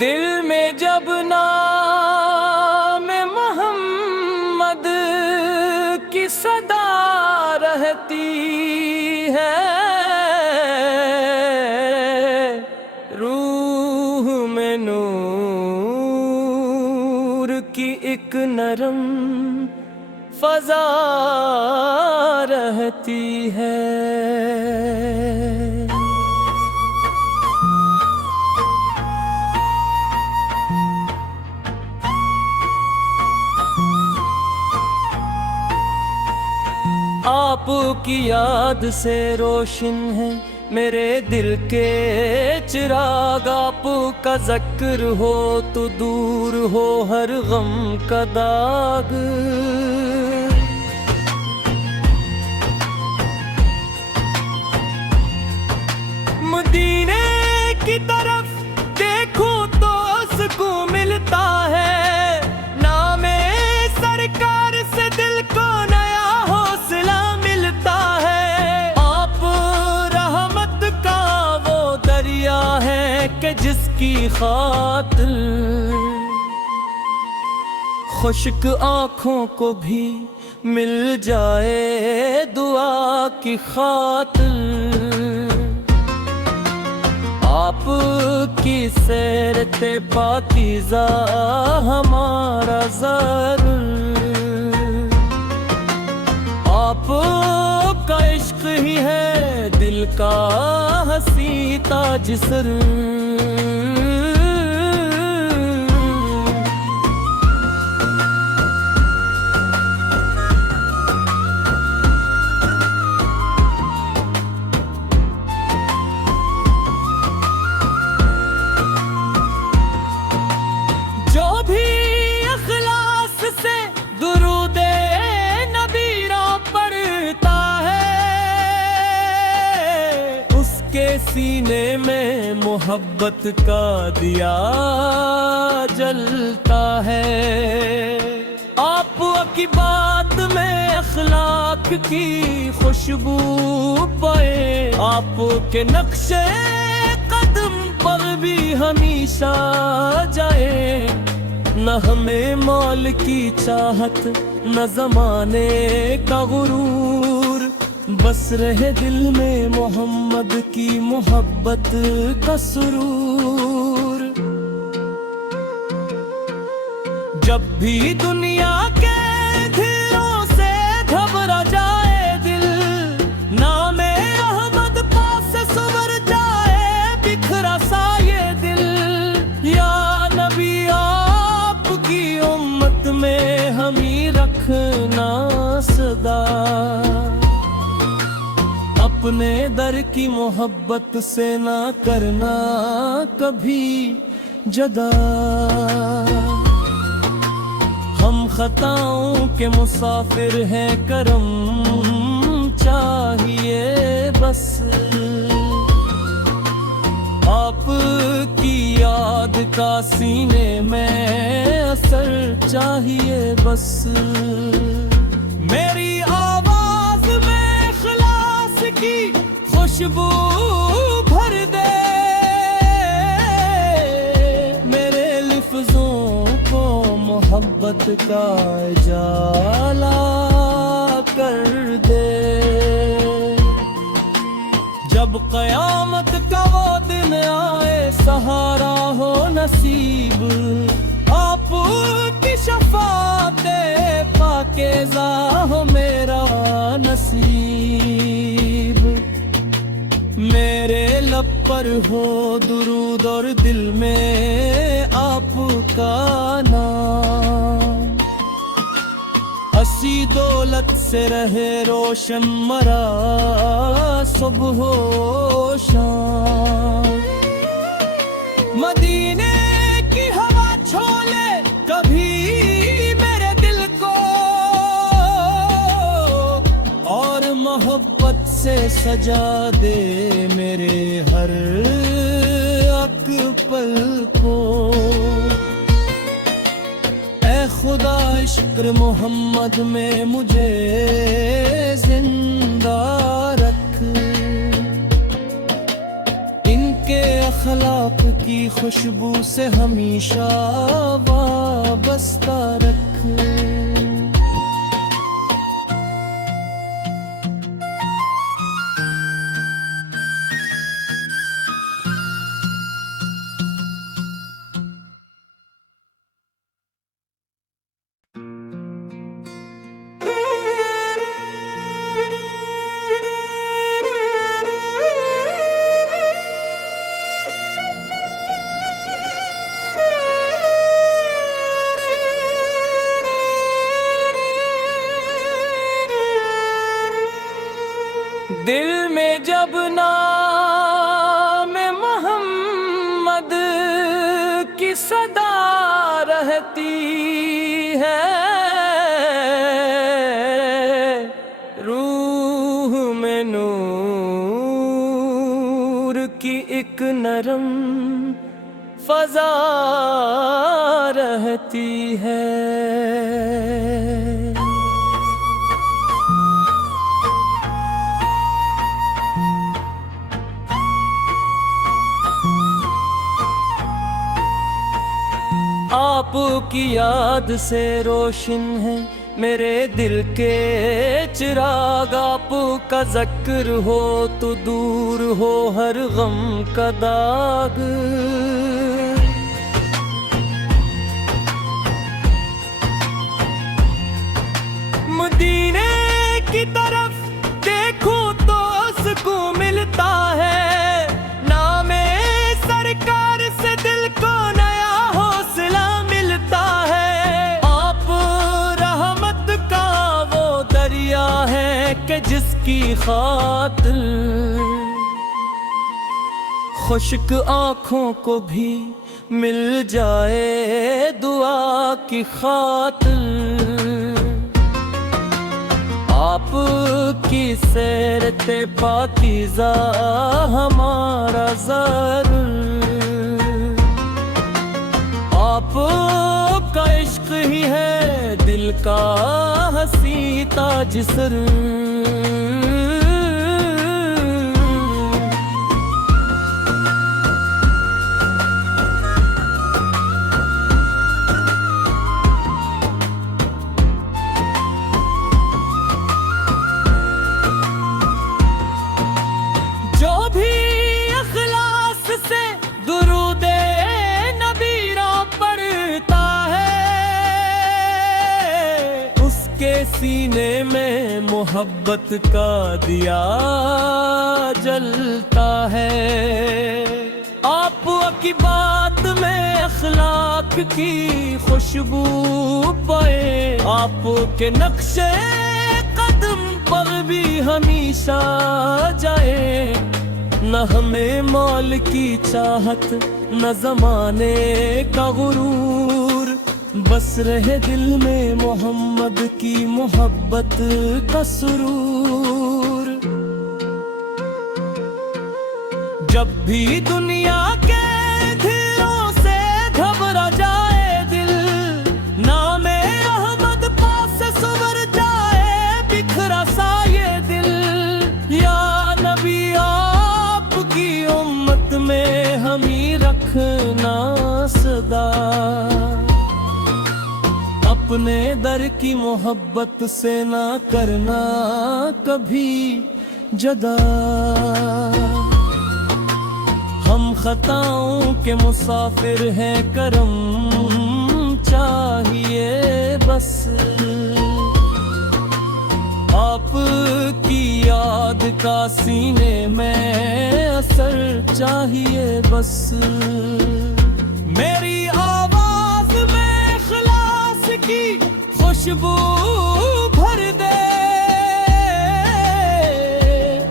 दिल में जब नाम मोहम्मद की सदा रहती है, रूह में नूर की एक नरम फजा रहती है। आपकी याद से रोशन है मेरे दिल के चिराग। आपका ज़िक्र हो तो दूर हो हर गम का दाग। मदीने की तरफ देखो तो सुकून मिलता है। नामे सरकार से दिल को नया हौसला मिलता है। आप रहमत का वो दरिया है कि जिसकी खातिर खुश्क आँखों को भी मिल जाए दुआ की खातिर। आपकी सैरते पाकीज़ा हमारा ज़रूर। आपका इश्क ही है दिल का हसी ताजसर। सीने में मोहब्बत का दिया जलता है। आपकी बात में अखलाक की खुशबू पाए। आपके नक्शे कदम पर भी हमेशा जाए। न हमें माल की चाहत न जमाने का गुरूर। बस रहे दिल में मोहम्मद की मोहब्बत का सुरूर। जब भी दुनिया के धीरों से घबरा जाए दिल, नामे अहमद पास से सुवर जाए बिखरा सा ये दिल। या नबी आपकी उम्मत में हमी रखना सदा। अपने दर की मोहब्बत से ना करना कभी जदा। हम खताओं के मुसाफिर हैं करम चाहिए बस। आपकी याद का सीने में असर चाहिए बस। मेरी आवाज में की खुशबू भर दे। मेरे लफ्जों को मोहब्बत का जाला कर दे। जब क़यामत का वो दिन आए सहारा हो नसीब। आपकी शफ़ाअते पाकीज़ा हो मेरा नसीब। मेरे लब पर हो दुरूद और दिल में आपका नाम। हसी दौलत से रहे रोशन मरा सुबह हो शाम। मदीने की हवा छोले कभी मेरे दिल को। और मोहब्बत से सजा दे मेरे हर एक पल को। ऐ खुदा इश्क़ मोहम्मद में मुझे जिंदा रख। इनके अखलाक की खुशबू से हमेशा वाबस्ता रख। दिल में जब नाम मोहम्मद की सदा रहती है, रूह में नूर की एक नरम फजा रहती है। आपकी याद से रोशन है मेरे दिल के चिराग। आपका ज़िक्र हो तो दूर हो हर गम का दाग। मदीने की तरफ देखो तो सुकून मिलता है। नामे सरकार से दिल को नया हौसला मिलता है। आप रहमत का वो दरिया है कि जिसकी खातिर खुश्क आँखों को भी मिल जाए दुआ की खातिर। आपकी सैरते पाकीज़ा हमारा ज़र। आपका इश्क ही है दिल का हंसी ताजसर। सीने में मोहब्बत का दिया जलता है। आपकी बात में अखलाक की खुशबू पाए। आपके नक्शे कदम पर भी हमेशा जाए। न हमें मौल की चाहत न जमाने का गुरूर, बस रहे दिल में मोहम्मद की मोहब्बत का सुरूर। जब भी दुनिया के धीरों से घबरा जाए दिल, नामे अहमद पास सुवर जाए बिखरा सा ये दिल। या नबी आपकी उम्मत में हम ही रखना सदा, अपने दर की मोहब्बत से ना करना कभी जदा। हम खताओं के मुसाफिर हैं, करम चाहिए बस। आपकी याद का सीने में असर चाहिए बस। मेरी आवाज में इखलास की खुशबू भर दे,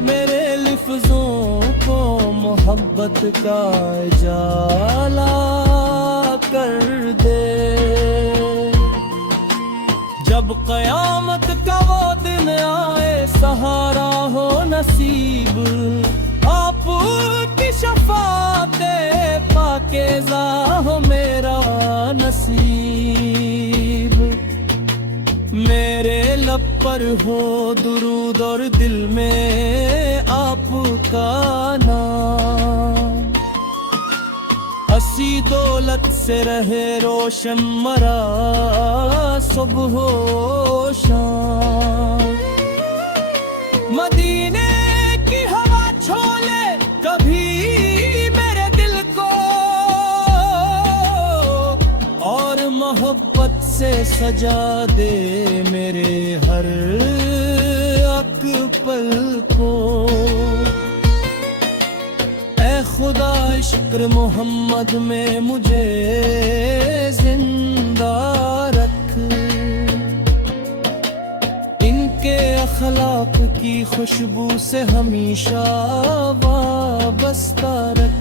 मेरे लफ्जों को मोहब्बत का जाला कर दे। जब क़यामत का वो दिन आए, सहारा हो नसीब आपकी शफ़ाअते पाकीज़ा हो मेरा नसीब। मेरे लब पर हो दुरूद और दिल में आपका नाम। की दौलत से रहे रोशन मरा सुबह हो शाम। मदीने की हवा छोले कभी मेरे दिल को, और मोहब्बत से सजा दे मेरे हर पल को। ऐ खुदा इश्क़ मोहम्मद में मुझे जिंदा रख, इनके अखलाक की खुशबू से हमेशा वाबस्ता रख।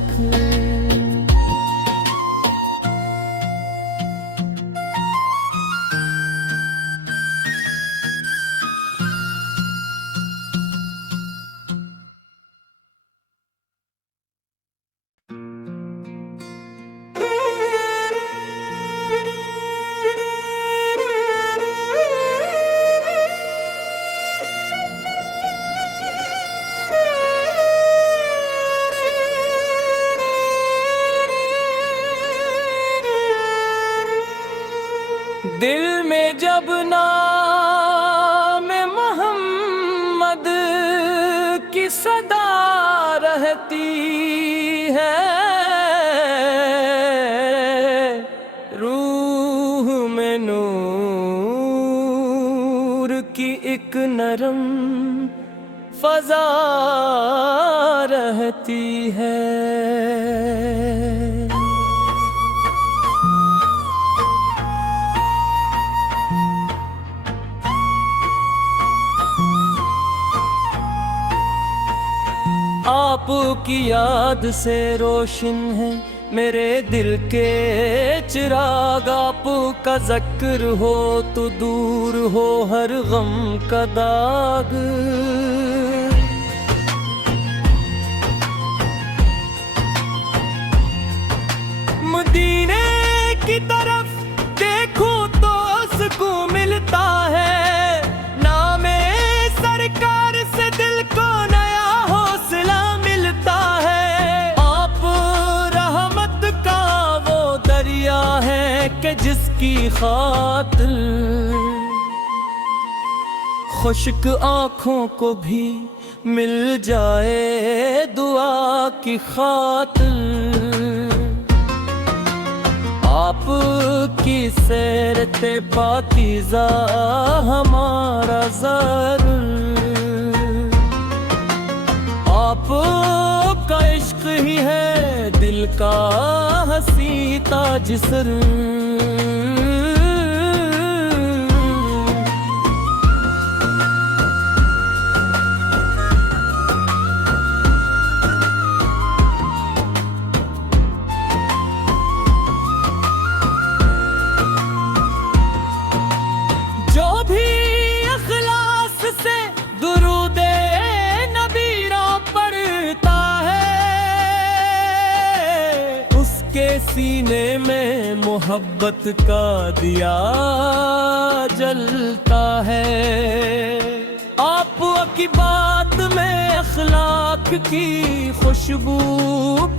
दिल में जब नाम मोहम्मद की सदा रहती है, रूह में नूर की एक नरम फजा रहती है। आपकी याद से रोशन है मेरे दिल के चिराग। आपका ज़िक्र हो तो दूर हो हर गम का दाग। मदीने की तरफ देखूं तो सुकून मिलता है, नामे सरकार से दिल को नया हौसला मिलता है। आप रहमत का वो दरिया है कि जिसकी खातिर खुश्क आँखों को भी मिल जाए दुआ की खातिर। आपकी सैरते पाकीज़ा हमारा ज़रूर। आपका इश्क ही है दिल का हसी ताजसर। सीने में मोहब्बत का दिया जलता है। आपकी बात में अखलाक की खुशबू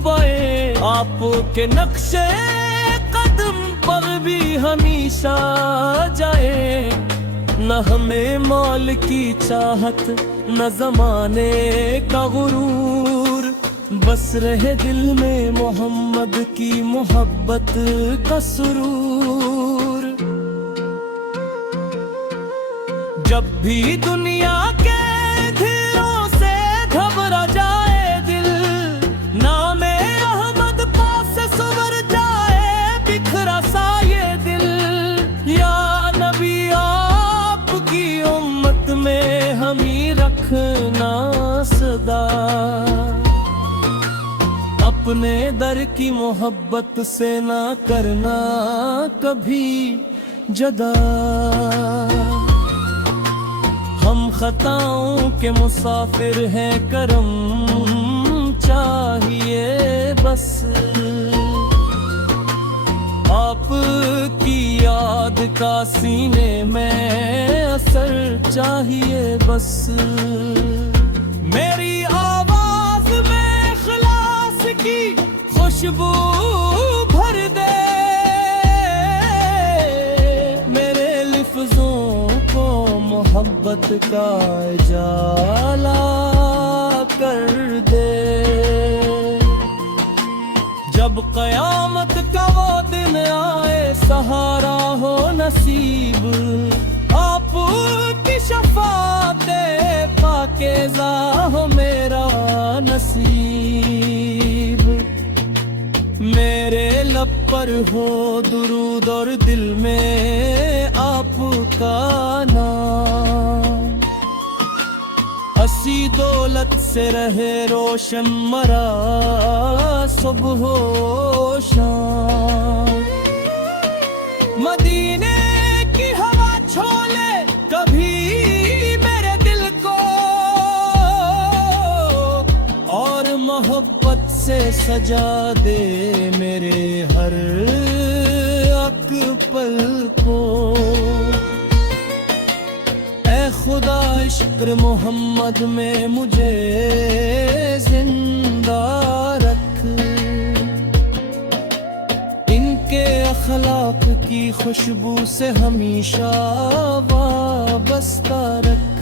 पाए, आपके नक्शे कदम पर भी हमेशा जाए। न हमें मौल की चाहत न जमाने का गुरूर, बस रहे दिल में मोहम्मद की मोहब्बत का सुरूर। जब भी दुनिया के धीरों से घबरा जाए दिल, नामे अहमद पास सुवर जाए बिखरा सा ये दिल। या नबी आपकी उम्मत में हमी रखना सदा, अपने दर की मोहब्बत से ना करना कभी जदा। हम खताओं के मुसाफिर हैं, करम चाहिए बस। आपकी याद का सीने में असर चाहिए बस। मेरी आवाज में इखलास की खुशबू भर मोहब्बत का उजाला कर दे। जब कयामत का वो दिन आए, सहारा हो नसीब, आपकी शफाते पाकीज़ा हो मेरा नसीब। मेरे लब पर हो दुरूद और दिल में आपका नाम, हंसी दौलत से रहे रोशन मरा सुबह हो शाम। मदीने की हवा छोले कभी मेरे दिल को, और मोहब्बत से सजा दे मेरे हर एक पल को। ऐ खुदा इश्क मोहम्मद में मुझे जिंदा रख, इनके अखलाक की खुशबू से हमेशा वाबस्ता रख।